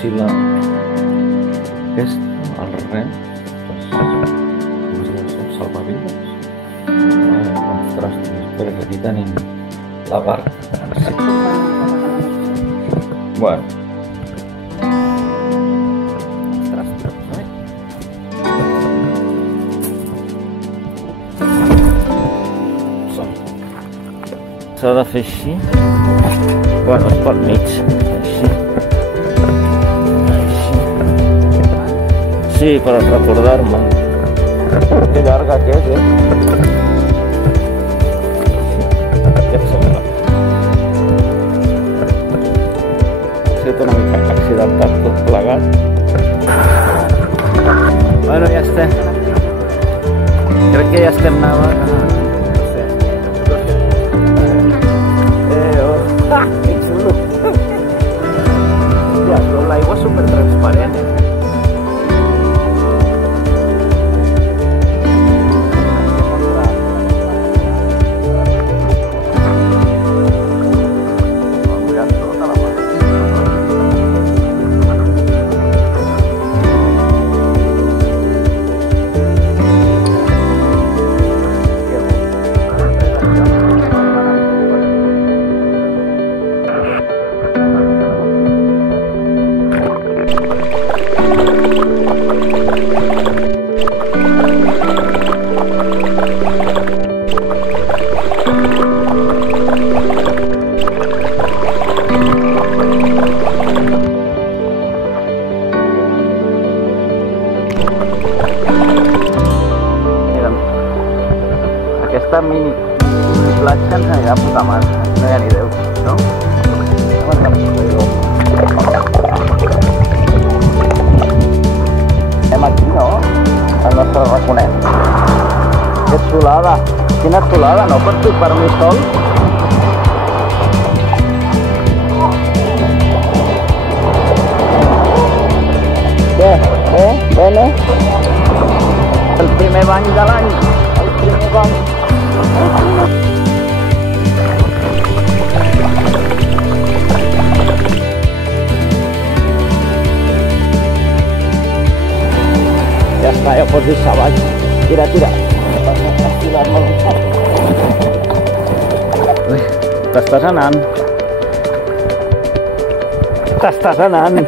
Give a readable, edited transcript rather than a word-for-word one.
motxilla aquesta al rem, són salvavides. Ostres, espera que aquí tenim la barca. Sí. Bueno. S'ha de fer així. Bueno, és pel mig. Així. Així. Sí, per recordar-me. Que llarga que és, Què et sembla? Ha estat una mica accidentat tot plegat. Bueno, ja estem. Crec que ja estem nevant. Que xulo! Ja, l'aigua és supertransparent, aquesta mini platja ens anirà a puta mare, no hi ha ni Déu, no? Estem aquí, no? El nostre raconet. Que solada! Quina solada, no? Per mi sol. Què? Bene? El primer bany de l'any. El primer bany. Ja està, ja pots deixar baix. Tira, tira. T'estàs anant. T'estàs anant.